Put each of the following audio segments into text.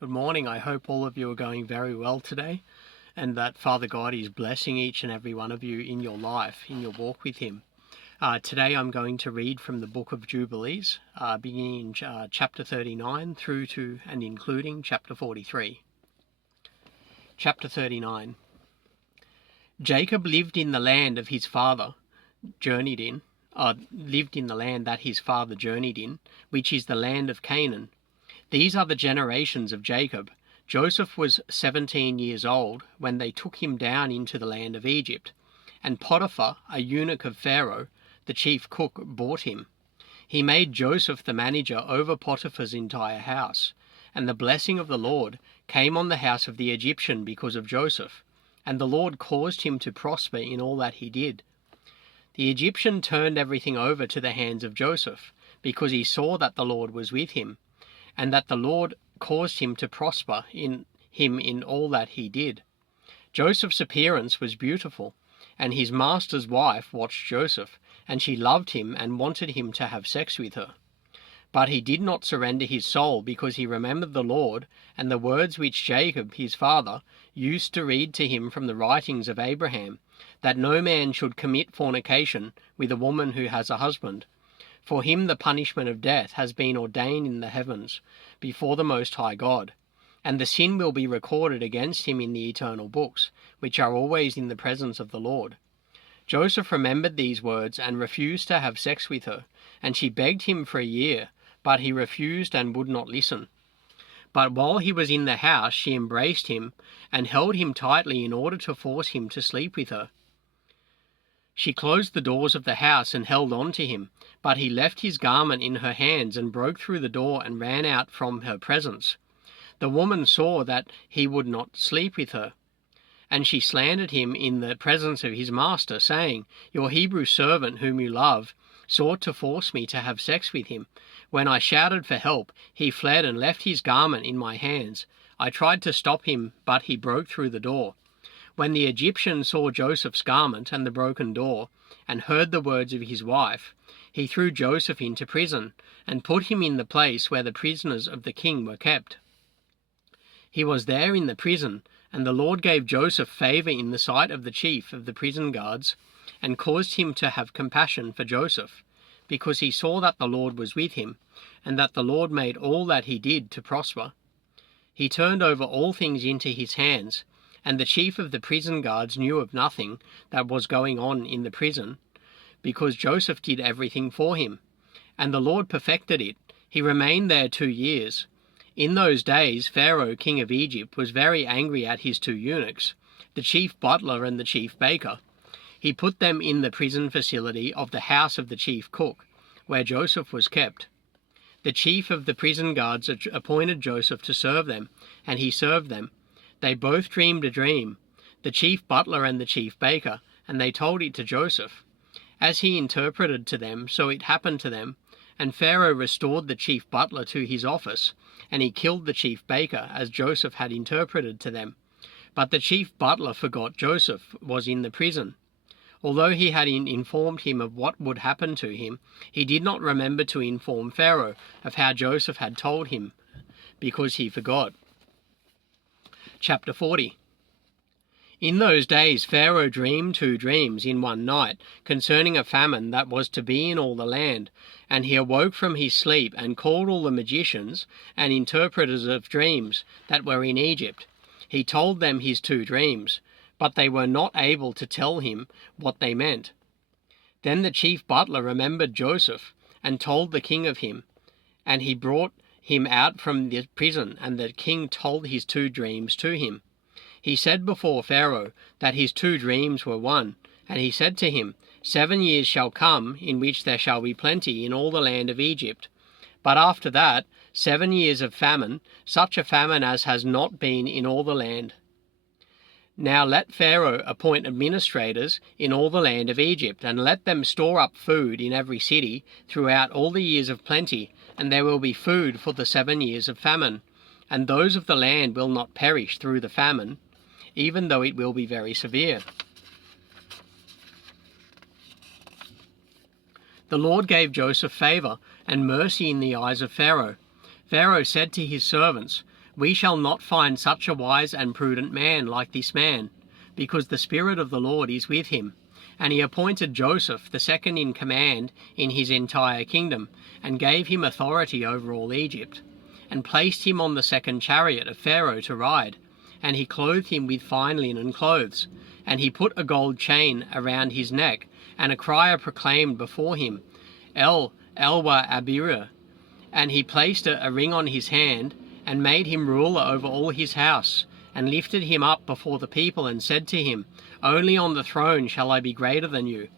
Good morning. I hope all of you are going very well today and that Father God is blessing each and every one of you in your life, in your walk with Him. Today I'm going to read from the book of Jubilees, beginning in chapter 39 through to and including chapter 43. Chapter 39. Jacob lived in the land of his father, lived in the land that his father journeyed in, which is the land of Canaan. These are the generations of Jacob. Joseph was 17 years old when they took him down into the land of Egypt, and Potiphar, a eunuch of Pharaoh, the chief cook, bought him. He made Joseph the manager over Potiphar's entire house, and the blessing of the Lord came on the house of the Egyptian because of Joseph, and the Lord caused him to prosper in all that he did. The Egyptian turned everything over to the hands of Joseph, because he saw that the Lord was with him, and that the Lord caused him to prosper in all that he did. Joseph's appearance was beautiful, and his master's wife watched Joseph, and she loved him and wanted him to have sex with her. But he did not surrender his soul, because he remembered the Lord and the words which Jacob his father used to read to him from the writings of Abraham, that no man should commit fornication with a woman who has a husband. For him the punishment of death has been ordained in the heavens before the Most High God, and the sin will be recorded against him in the eternal books, which are always in the presence of the Lord. Joseph remembered these words and refused to have sex with her, and she begged him for a year, but he refused and would not listen. But while he was in the house, she embraced him and held him tightly in order to force him to sleep with her. She closed the doors of the house and held on to him, but he left his garment in her hands and broke through the door and ran out from her presence. The woman saw that he would not sleep with her, and she slandered him in the presence of his master, saying, "Your Hebrew servant whom you love sought to force me to have sex with him. When I shouted for help, he fled and left his garment in my hands. I tried to stop him, but he broke through the door." When the Egyptian saw Joseph's garment and the broken door, and heard the words of his wife, he threw Joseph into prison, and put him in the place where the prisoners of the king were kept. He was there in the prison, and the Lord gave Joseph favor in the sight of the chief of the prison guards, and caused him to have compassion for Joseph, because he saw that the Lord was with him, and that the Lord made all that he did to prosper. He turned over all things into his hands, and the chief of the prison guards knew of nothing that was going on in the prison, because Joseph did everything for him. And the Lord perfected it. He remained there 2 years. In those days Pharaoh, king of Egypt, was very angry at his 2 eunuchs, the chief butler and the chief baker. He put them in the prison facility of the house of the chief cook, where Joseph was kept. The chief of the prison guards appointed Joseph to serve them, and he served them. They both dreamed a dream, the chief butler and the chief baker, and they told it to Joseph. As he interpreted to them, so it happened to them, and Pharaoh restored the chief butler to his office, and he killed the chief baker, as Joseph had interpreted to them. But the chief butler forgot Joseph was in the prison. Although he had informed him of what would happen to him, he did not remember to inform Pharaoh of how Joseph had told him, because he forgot. Chapter 40. In those days Pharaoh dreamed 2 dreams in one night concerning a famine that was to be in all the land, and he awoke from his sleep and called all the magicians and interpreters of dreams that were in Egypt. He told them his 2 dreams, but they were not able to tell him what they meant. Then the chief butler remembered Joseph and told the king of him, and he brought him out from the prison, and the king told his 2 dreams to him. He said before Pharaoh that his 2 dreams were one, and he said to him, 7 years shall come in which there shall be plenty in all the land of Egypt. But after that, 7 years of famine, such a famine as has not been in all the land. Now let Pharaoh appoint administrators in all the land of Egypt, and let them store up food in every city throughout all the years of plenty, and there will be food for the 7 years of famine, and those of the land will not perish through the famine, even though it will be very severe. The Lord gave Joseph favor and mercy in the eyes of Pharaoh. Pharaoh said to his servants, We shall not find such a wise and prudent man like this man, because the Spirit of the Lord is with him. And he appointed Joseph the second in command in his entire kingdom, and gave him authority over all Egypt, and placed him on the second chariot of Pharaoh to ride. And he clothed him with fine linen clothes, and he put a gold chain around his neck, and a crier proclaimed before him, Elwa Abira. And he placed a ring on his hand, and made him ruler over all his house, and lifted him up before the people, and said to him, Only on the throne shall I be greater than you.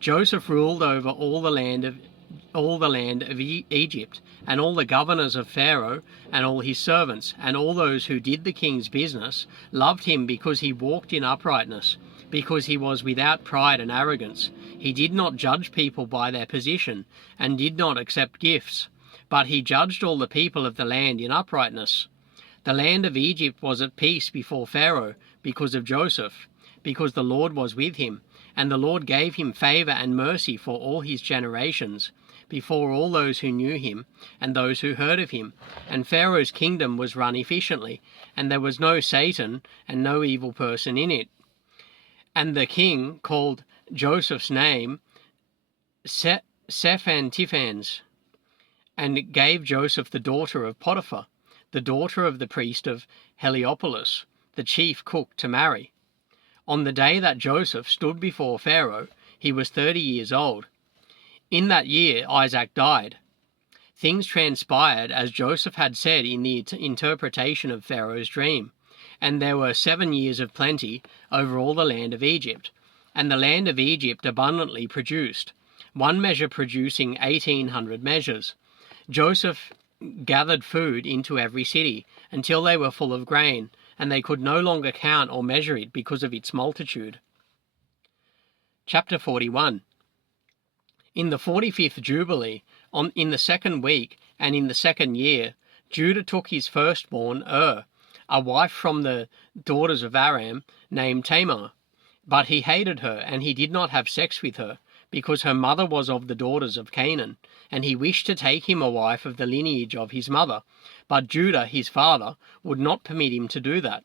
Joseph ruled over all the land of Egypt, and all the governors of Pharaoh, and all his servants, and all those who did the king's business, loved him because he walked in uprightness, because he was without pride and arrogance. He did not judge people by their position, and did not accept gifts, but he judged all the people of the land in uprightness. The land of Egypt was at peace before Pharaoh because of Joseph, because the Lord was with him, and the Lord gave him favor and mercy for all his generations, before all those who knew him and those who heard of him. And Pharaoh's kingdom was run efficiently, and there was no Satan and no evil person in it. And the king called Joseph's name Sephantiphans, and gave Joseph the daughter of Potiphar, the daughter of the priest of Heliopolis, the chief cook, to marry. On the day that Joseph stood before Pharaoh, he was 30 years old. In that year Isaac died. Things transpired as Joseph had said in the interpretation of Pharaoh's dream, and there were 7 years of plenty over all the land of Egypt, and the land of Egypt abundantly produced, one measure producing 1,800 measures. Joseph gathered food into every city until they were full of grain, and they could no longer count or measure it because of its multitude. Chapter 41. In the 45th Jubilee, in the 2nd week, and in the 2nd year, Judah took his firstborn, a wife from the daughters of Aram, named Tamar. But he hated her, and he did not have sex with her, because her mother was of the daughters of Canaan, and he wished to take him a wife of the lineage of his mother. But Judah, his father, would not permit him to do that.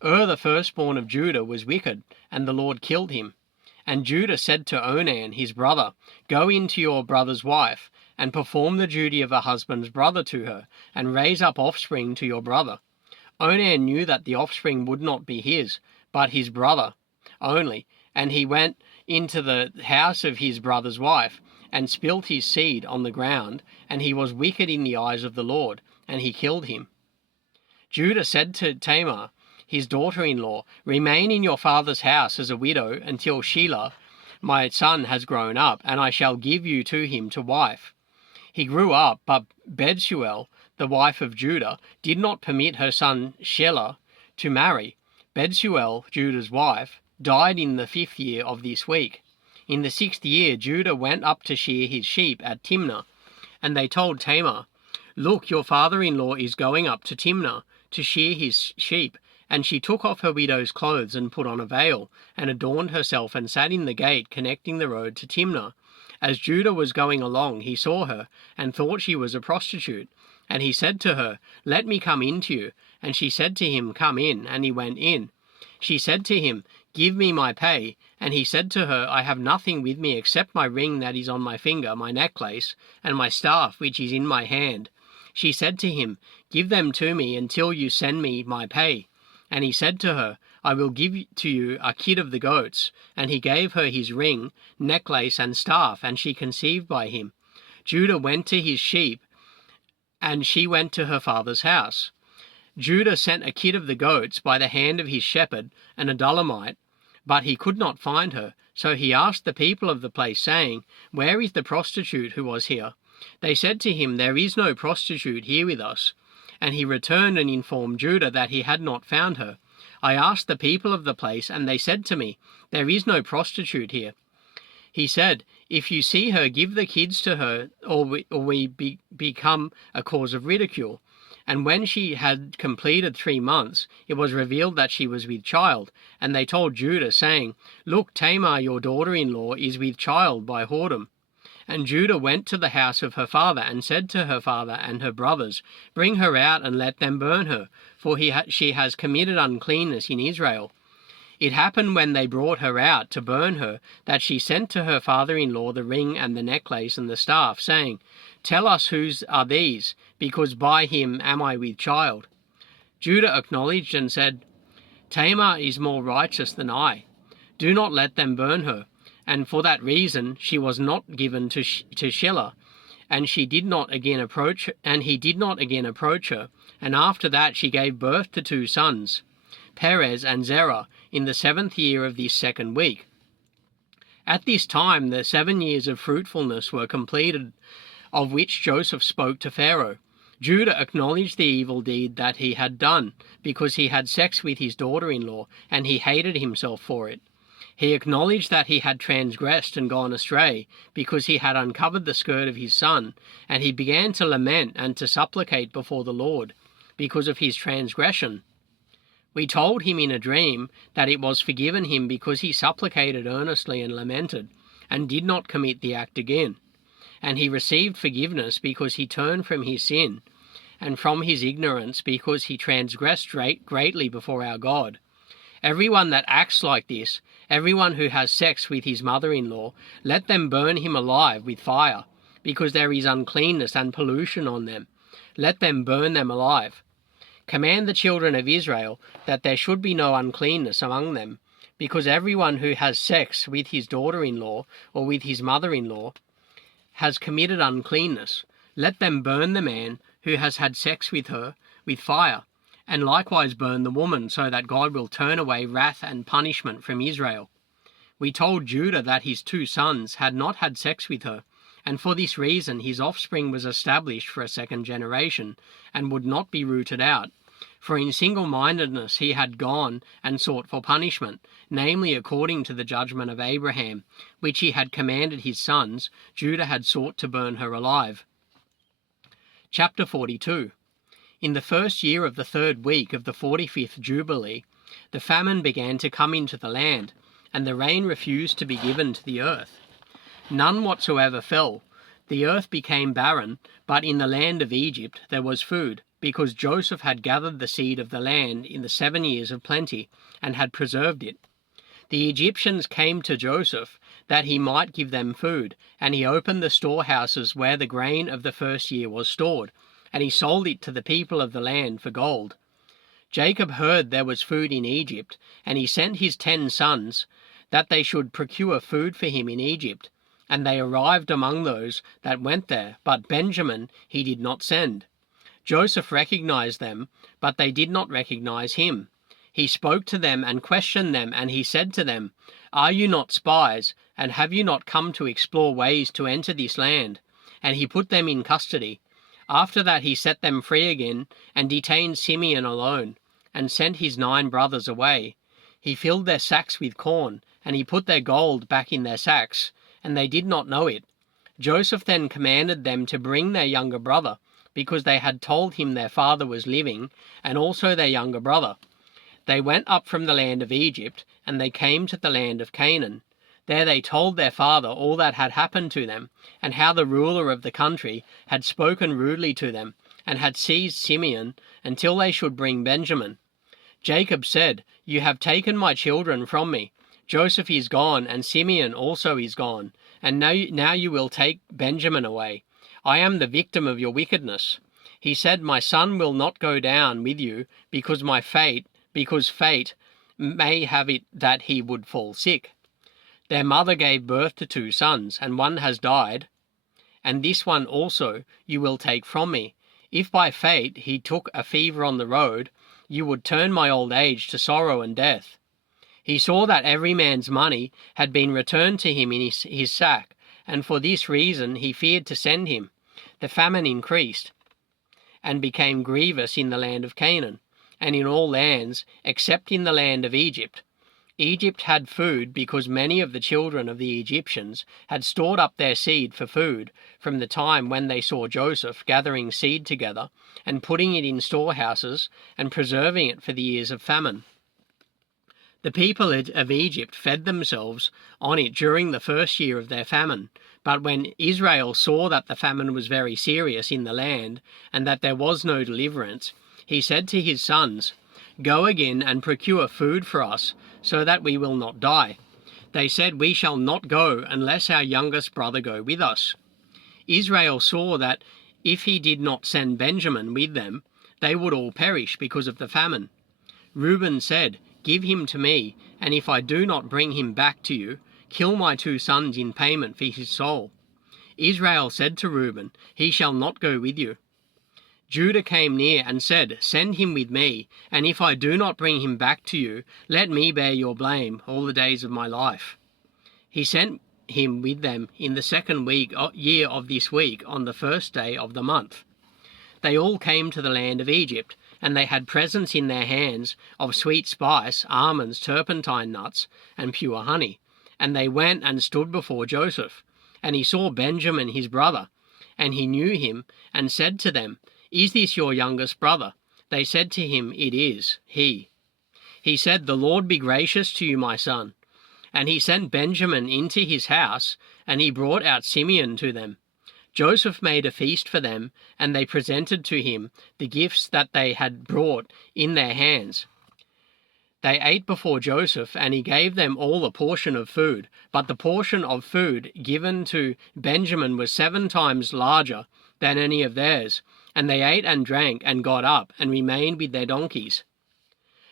The firstborn of Judah, was wicked, and the Lord killed him. And Judah said to Onan, his brother, Go in to your brother's wife, and perform the duty of a husband's brother to her, and raise up offspring to your brother. Onan knew that the offspring would not be his, but his brother only, and he went into the house of his brother's wife, and spilt his seed on the ground, and he was wicked in the eyes of the Lord, and he killed him. Judah said to Tamar, his daughter-in-law, Remain in your father's house as a widow until Shelah, my son, has grown up, and I shall give you to him to wife. He grew up, but Bethuel, the wife of Judah, did not permit her son Shelah to marry. Bethuel, Judah's wife, died in the 5th year of this week. In the 6th year, Judah went up to shear his sheep at Timnah, and they told Tamar, Look, your father-in-law is going up to Timnah to shear his sheep. And she took off her widow's clothes and put on a veil, and adorned herself, and sat in the gate connecting the road to Timnah. As Judah was going along, he saw her, and thought she was a prostitute. And he said to her, Let me come in to you. And she said to him, Come in. And he went in. She said to him, Give me my pay. And he said to her, I have nothing with me except my ring that is on my finger, my necklace, and my staff which is in my hand. She said to him, Give them to me until you send me my pay. And he said to her, I will give to you a kid of the goats. And he gave her his ring, necklace, and staff, and she conceived by him. Judah went to his sheep, and she went to her father's house. Judah sent a kid of the goats by the hand of his shepherd, an Adullamite, but he could not find her. So he asked the people of the place, saying, Where is the prostitute who was here? They said to him, There is no prostitute here with us. And he returned and informed Judah that he had not found her. I asked the people of the place, and they said to me, There is no prostitute here. He said, If you see her, give the kids to her, or we become a cause of ridicule. And when she had completed 3 months, it was revealed that she was with child. And they told Judah, saying, Look, Tamar, your daughter-in-law, is with child by whoredom. And Judah went to the house of her father, and said to her father and her brothers, Bring her out, and let them burn her, for she has committed uncleanness in Israel. It happened when they brought her out to burn her, that she sent to her father-in-law the ring and the necklace and the staff, saying, Tell us whose are these, because by him am I with child. Judah acknowledged and said, Tamar is more righteous than I. Do not let them burn her. And for that reason she was not given to Shelah, and he did not again approach her. And after that she gave birth to 2 sons, Perez and Zerah, in the 7th year of this 2nd week. At this time the 7 years of fruitfulness were completed, of which Joseph spoke to Pharaoh. Judah acknowledged the evil deed that he had done, because he had sex with his daughter-in-law, and he hated himself for it. He acknowledged that he had transgressed and gone astray, because he had uncovered the skirt of his son, and he began to lament and to supplicate before the Lord, because of his transgression. We told him in a dream that it was forgiven him because he supplicated earnestly and lamented, and did not commit the act again. And he received forgiveness because he turned from his sin, and from his ignorance because he transgressed greatly before our God. Everyone that acts like this, everyone who has sex with his mother-in-law, let them burn him alive with fire, because there is uncleanness and pollution on them. Let them burn them alive. Command the children of Israel that there should be no uncleanness among them, because everyone who has sex with his daughter-in-law or with his mother-in-law has committed uncleanness. Let them burn the man who has had sex with her with fire, and likewise burn the woman, so that God will turn away wrath and punishment from Israel. We told Judah that his 2 sons had not had sex with her, and for this reason his offspring was established for a 2nd generation, and would not be rooted out. For in single-mindedness he had gone and sought for punishment, namely according to the judgment of Abraham, which he had commanded his sons. Judah had sought to burn her alive. Chapter 42. In the 1st year of the 3rd week of the 45th Jubilee, the famine began to come into the land, and the rain refused to be given to the earth. None whatsoever fell. The earth became barren, but in the land of Egypt there was food, because Joseph had gathered the seed of the land in the 7 years of plenty, and had preserved it. The Egyptians came to Joseph, that he might give them food, and he opened the storehouses where the grain of the 1st year was stored, and he sold it to the people of the land for gold. Jacob heard there was food in Egypt, and he sent his 10 sons, that they should procure food for him in Egypt. And they arrived among those that went there, but Benjamin he did not send. Joseph recognized them, but they did not recognize him. He spoke to them and questioned them, and he said to them, Are you not spies, and have you not come to explore ways to enter this land? And he put them in custody. After that he set them free again, and detained Simeon alone, and sent his 9 brothers away. He filled their sacks with corn, and he put their gold back in their sacks, and they did not know it. Joseph then commanded them to bring their younger brother, because they had told him their father was living, and also their younger brother. They went up from the land of Egypt, and they came to the land of Canaan. There they told their father all that had happened to them, and how the ruler of the country had spoken rudely to them, and had seized Simeon, until they should bring Benjamin. Jacob said, You have taken my children from me. Joseph is gone, and Simeon also is gone, and now you will take Benjamin away. I am the victim of your wickedness. He said, My son will not go down with you, because fate may have it that he would fall sick. Their mother gave birth to 2 sons, and one has died, and this one also you will take from me. If by fate he took a fever on the road, you would turn my old age to sorrow and death. He saw that every man's money had been returned to him in his sack, and for this reason he feared to send him. The famine increased, and became grievous in the land of Canaan, and in all lands, except in the land of Egypt. Egypt had food because many of the children of the Egyptians had stored up their seed for food from the time when they saw Joseph gathering seed together and putting it in storehouses and preserving it for the years of famine. The people of Egypt fed themselves on it during the first year of their famine. But when Israel saw that the famine was very serious in the land, and that there was no deliverance, he said to his sons, "Go again and procure food for us, so that we will not die." They said, "We shall not go unless our youngest brother go with us." Israel saw that if he did not send Benjamin with them, they would all perish because of the famine. Reuben said, "Give him to me, and if I do not bring him back to you, kill my 2 sons in payment for his soul." Israel said to Reuben, "He shall not go with you." Judah came near and said, "Send him with me, and if I do not bring him back to you, let me bear your blame all the days of my life." He sent him with them in the 2nd year of this week, on the 1st day of the month. They all came to the land of Egypt, and they had presents in their hands of sweet spice, almonds, turpentine nuts, and pure honey. And they went and stood before Joseph. And he saw Benjamin his brother, and he knew him, and said to them, "Is this your youngest brother?" They said to him, "It is he." He said, "The Lord be gracious to you, my son." And he sent Benjamin into his house, and he brought out Simeon to them. Joseph made a feast for them, and they presented to him the gifts that they had brought in their hands. They ate before Joseph, and he gave them all a portion of food. But the portion of food given to Benjamin was 7 times larger than any of theirs. And they ate and drank and got up and remained with their donkeys.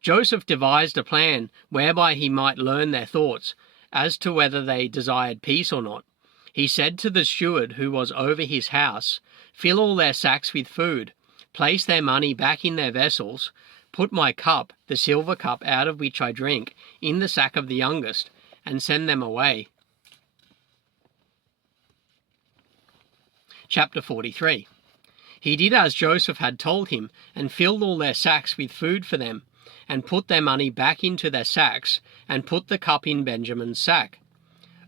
Joseph devised a plan whereby he might learn their thoughts as to whether they desired peace or not. He said to the steward who was over his house, "Fill all their sacks with food, place their money back in their vessels, put my cup, the silver cup out of which I drink, in the sack of the youngest, and send them away." Chapter 43. He did as Joseph had told him, and filled all their sacks with food for them, and put their money back into their sacks, and put the cup in Benjamin's sack.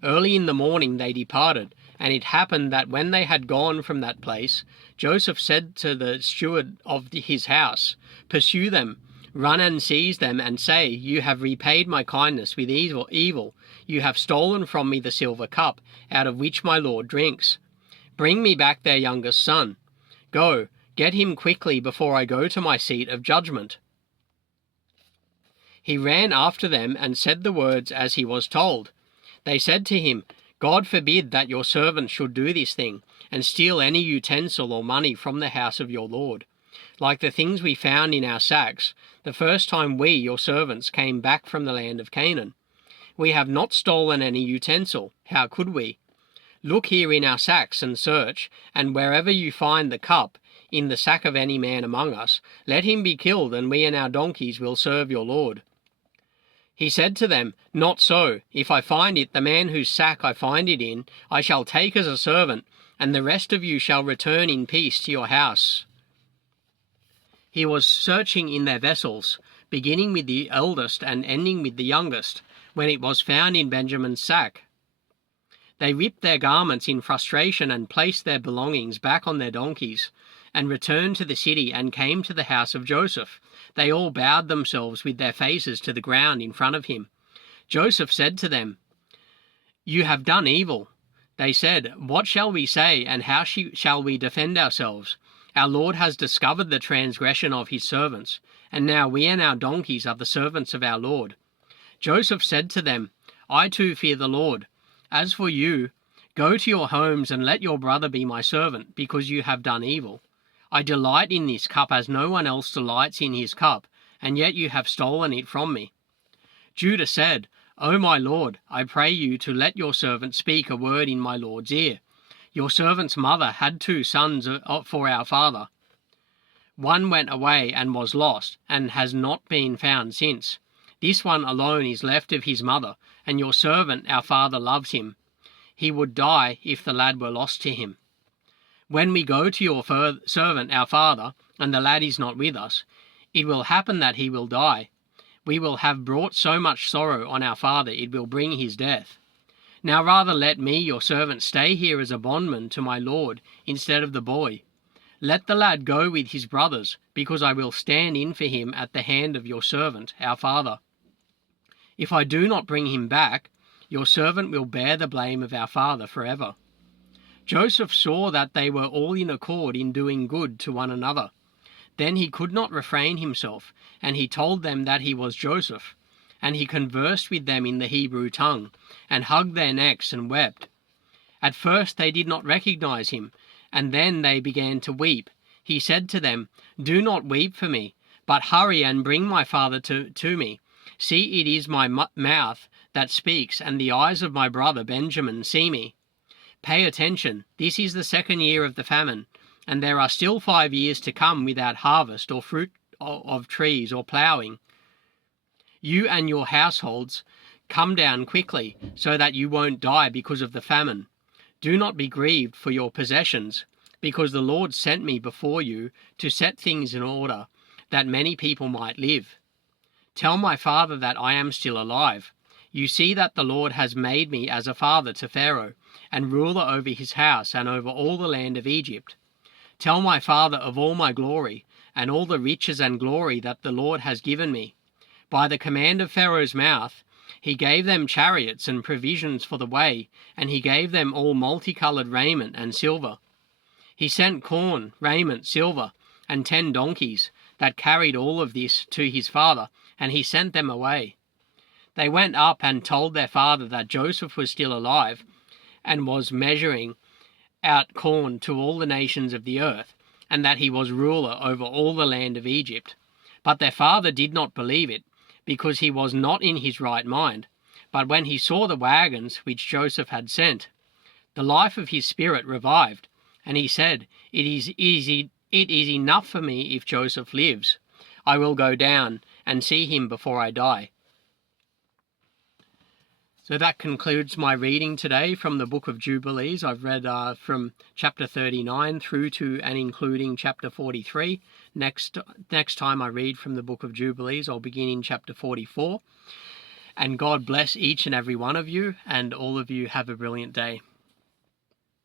Early in the morning they departed, and it happened that when they had gone from that place, Joseph said to the steward of his house, "Pursue them, run and seize them, and say, 'You have repaid my kindness with evil. You have stolen from me the silver cup, out of which my Lord drinks. Bring me back their youngest son. Go, get him quickly before I go to my seat of judgment.'" He ran after them and said the words as he was told. They said to him, "God forbid that your servant should do this thing, and steal any utensil or money from the house of your Lord, like the things we found in our sacks, the first time we, your servants, came back from the land of Canaan. We have not stolen any utensil. How could we? Look here in our sacks and search, and wherever you find the cup in the sack of any man among us, let him be killed, and we and our donkeys will serve your Lord." He said to them, "Not so. If I find it, the man whose sack I find it in, I shall take as a servant, and the rest of you shall return in peace to your house." He was searching in their vessels, beginning with the eldest and ending with the youngest, when it was found in Benjamin's sack. They ripped their garments in frustration and placed their belongings back on their donkeys, and returned to the city and came to the house of Joseph. They all bowed themselves with their faces to the ground in front of him. Joseph said to them, "You have done evil." They said, "What shall we say, and how shall we defend ourselves? Our Lord has discovered the transgression of his servants, and now we and our donkeys are the servants of our Lord." Joseph said to them, "I too fear the Lord. As for you, go to your homes and let your brother be my servant, because you have done evil. I delight in this cup as no one else delights in his cup, and yet you have stolen it from me." Judah said, "O my Lord, I pray you to let your servant speak a word in my Lord's ear. Your servant's mother had 2 sons for our father. One went away and was lost, and has not been found since. This one alone is left of his mother, and your servant, our father, loves him. He would die if the lad were lost to him. When we go to your servant, our father, and the lad is not with us, it will happen that he will die. We will have brought so much sorrow on our father, it will bring his death. Now rather let me, your servant, stay here as a bondman to my Lord instead of the boy. Let the lad go with his brothers, because I will stand in for him at the hand of your servant, our father." If I do not bring him back, your servant will bear the blame of our father forever." Joseph saw that they were all in accord in doing good to one another. Then he could not refrain himself, and he told them that he was Joseph. And he conversed with them in the Hebrew tongue, and hugged their necks and wept. At first they did not recognize him, and then they began to weep. He said to them, "Do not weep for me, but hurry and bring my father to me. See, it is my mouth that speaks, and the eyes of my brother Benjamin see me. Pay attention, this is the 2nd year of the famine, and there are still 5 years to come without harvest or fruit of trees or ploughing. You and your households come down quickly, so that you won't die because of the famine. Do not be grieved for your possessions, because the Lord sent me before you to set things in order, that many people might live. Tell my father that I am still alive. You see that the Lord has made me as a father to Pharaoh, and ruler over his house and over all the land of Egypt. Tell my father of all my glory, and all the riches and glory that the Lord has given me. By the command of Pharaoh's mouth, he gave them chariots and provisions for the way, and he gave them all multicolored raiment and silver. He sent corn, raiment, silver, and 10 donkeys that carried all of this to his father, and he sent them away. They went up and told their father that Joseph was still alive, and was measuring out corn to all the nations of the earth, and that he was ruler over all the land of Egypt. But their father did not believe it, because he was not in his right mind. But when he saw the wagons which Joseph had sent, the life of his spirit revived, and he said, It is enough for me if Joseph lives. I will go down and see him before I die." So that concludes my reading today from the book of Jubilees. I've read from chapter 39 through to and including chapter 43. Next time I read from the book of Jubilees, I'll begin in chapter 44. And God bless each and every one of you, and all of you have a brilliant day.